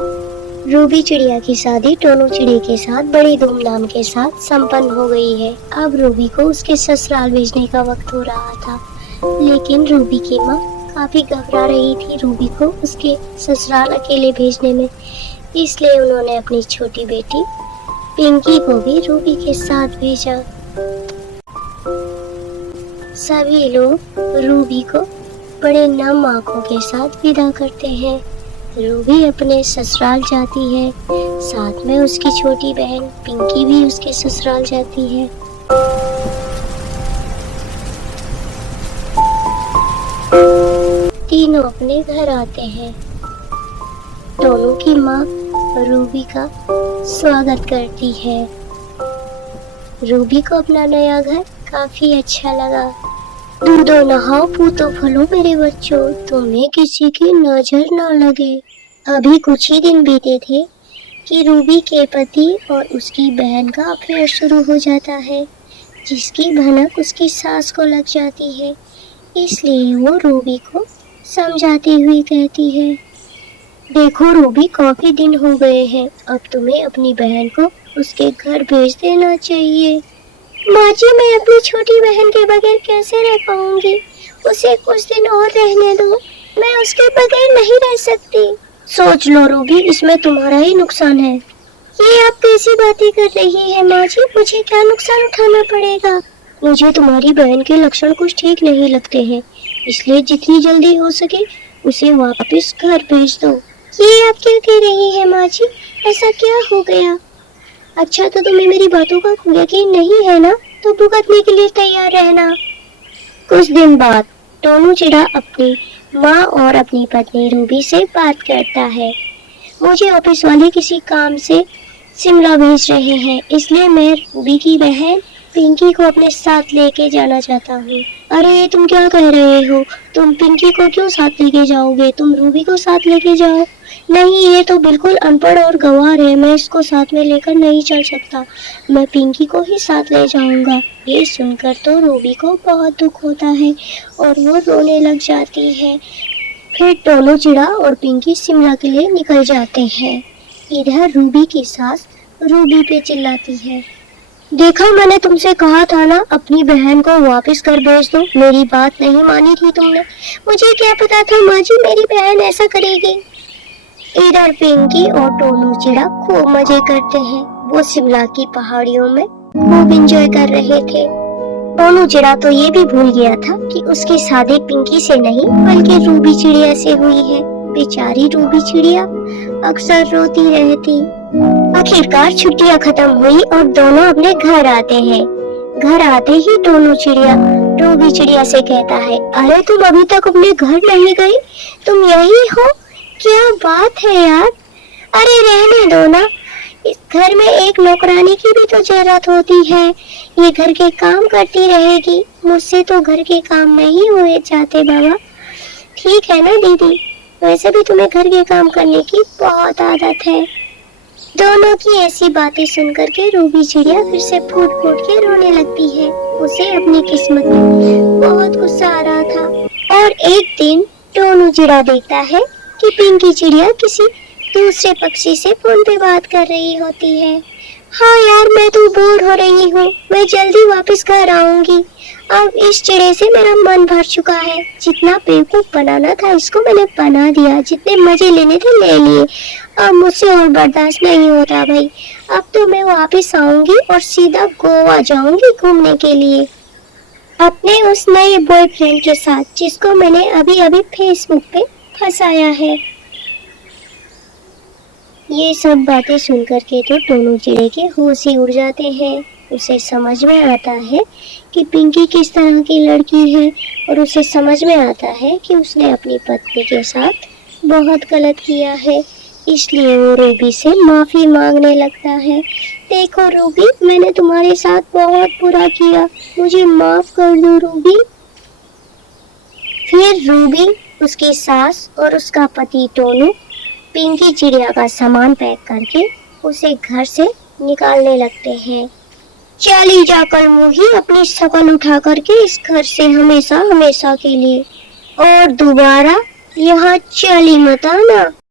Ruby चिड़िया की शादी टोनू चिड़िया के साथ बड़ी धूमधाम के साथ संपन्न हो गई है। अब रूबी को उसके ससुराल भेजने का वक्त हो रहा था, लेकिन रूबी की माँ काफी घबरा रही थी रूबी को उसके ससुराल अकेले भेजने में। इसलिए उन्होंने अपनी छोटी बेटी पिंकी को भी रूबी के साथ भेजा। सभी लोग रूबी को बड़े नम आंखों के साथ विदा करते हैं। रूबी अपने ससुराल जाती है, साथ में उसकी छोटी बहन पिंकी भी उसके ससुराल जाती है। तीनों अपने घर आते हैं। टोनू की माँ रूबी का स्वागत करती है। रूबी को अपना नया घर काफी अच्छा लगा। दूधो नहाओ पूतो फलो मेरे बच्चों, तुम्हें किसी की नजर न लगे। अभी कुछ ही दिन बीते थे कि रूबी के पति और उसकी बहन का अफेयर शुरू हो जाता है, जिसकी भनक उसकी सास को लग जाती है। इसलिए वो रूबी को समझाती हुई कहती है, देखो रूबी, काफी दिन हो गए हैं, अब तुम्हें अपनी बहन को उसके घर भेज देना चाहिए। माँ जी, मैं अपनी छोटी बहन के बगैर कैसे रह पाऊंगी? उसे कुछ दिन और रहने दो, मैं उसके बगैर नहीं रह सकती। सोच लो रूबी, इसमें तुम्हारा ही नुकसान है। ये आप कैसी बातें कर रही है माँ जी? मुझे क्या नुकसान उठाना पड़ेगा? मुझे तुम्हारी बहन के लक्षण कुछ ठीक नहीं लगते हैं, इसलिए जितनी जल्दी हो सके उसे वापस घर भेज दो। ये आप क्या कह रही है माँ जी? ऐसा क्या हो गया? अच्छा, तो तुम्हें मेरी बातों का यकीन नहीं है ना? तो भुगतने के लिए तैयार रहना। कुछ दिन बाद टोनू चिड़ा अपनी माँ और अपनी पत्नी रूबी से बात करता है। मुझे ऑफिस वाले किसी काम से शिमला भेज रहे हैं, इसलिए मैं रूबी की बहन पिंकी को अपने साथ लेके जाना चाहता हूँ। अरे तुम क्या कह रहे हो? तुम पिंकी को क्यों साथ लेके जाओगे? तुम रूबी को साथ लेके जाओ। नहीं, ये तो बिल्कुल अनपढ़ और गंवार है, मैं इसको साथ में लेकर नहीं चल सकता। मैं पिंकी को ही साथ ले जाऊंगा। ये सुनकर तो रूबी को बहुत दुख होता है और वो रोने लग जाती है। फिर टोनू चिड़ा और पिंकी शिमला के लिए निकल जाते हैं। इधर रूबी की सास रूबी पे चिल्लाती है, देखा, मैंने तुमसे कहा था ना, अपनी बहन को वापस घर भेज दो। मेरी बात नहीं मानी थी तुमने। मुझे क्या पता था माँ जी, मेरी बहन ऐसा करेगी। इधर पिंकी और टोनू चिड़ा खूब मजे करते हैं। वो शिमला की पहाड़ियों में खूब एंजॉय कर रहे थे। टोनू चिड़ा तो ये भी भूल गया था कि उसकी शादी पिंकी से नहीं बल्कि रूबी चिड़िया से हुई है। बेचारी रूबी चिड़िया अक्सर रोती रहती। आखिरकार छुट्टियां खत्म हुई और दोनों अपने घर आते हैं। घर आते ही टोनू चिड़िया रूबी चिड़िया से कहता है, अरे तुम अभी तक अपने घर नहीं गई? तुम यही हो? क्या बात है यार। अरे रहने दो ना, इस घर में एक नौकरानी की भी तो जरूरत होती है। ये घर के काम करती रहेगी, मुझसे तो घर के काम नहीं हुए जाते बाबा। ठीक है ना दीदी, वैसे भी तुम्हें घर के काम करने की बहुत आदत है। दोनों की ऐसी बातें सुनकर के रूबी चिड़िया फिर से फूट फूट के रोने लगती है। उसे अपनी किस्मत में बहुत गुस्सा आ रहा था। और एक दिन टोनू चिड़ा देखता है कि पिंकी चिड़िया किसी दूसरे पक्षी से फोन पे बात कर रही होती है। हाँ यार, मैं तो बोर हो रही हूँ, मैं जल्दी वापस घर आऊंगी। अब इस चिड़े से मेरा मन भर चुका है। जितना बेवकूफ बनाना था इसको मैंने बना दिया, जितने मजे लेने थे ले लिए। अब मुझसे और बर्दाश्त नहीं होता भाई। अब तो मैं वापस आऊंगी और सीधा गोवा जाऊंगी घूमने के लिए, अपने उस नए बॉयफ्रेंड के साथ, जिसको मैंने अभी अभी फेसबुक पे फंसाया है। ये सब बातें सुनकर के तो टोनू चिड़े के होश ही उड़ जाते हैं। उसे समझ में आता है कि पिंकी किस तरह की लड़की है और उसे समझ में आता है कि उसने अपनी पत्नी के साथ बहुत गलत किया है। इसलिए वो रूबी से माफी मांगने लगता है। देखो रूबी, मैंने तुम्हारे साथ बहुत बुरा किया, मुझे माफ कर दो रूबी। फिर रूबी, उसकी सास और उसका पति टोनू पिंकी चिड़िया का सामान पैक करके उसे घर से निकालने लगते हैं। चली जा कलमुही, अपनी शकल उठा करके इस घर से हमेशा हमेशा के लिए, और दोबारा यहाँ चली मत आना।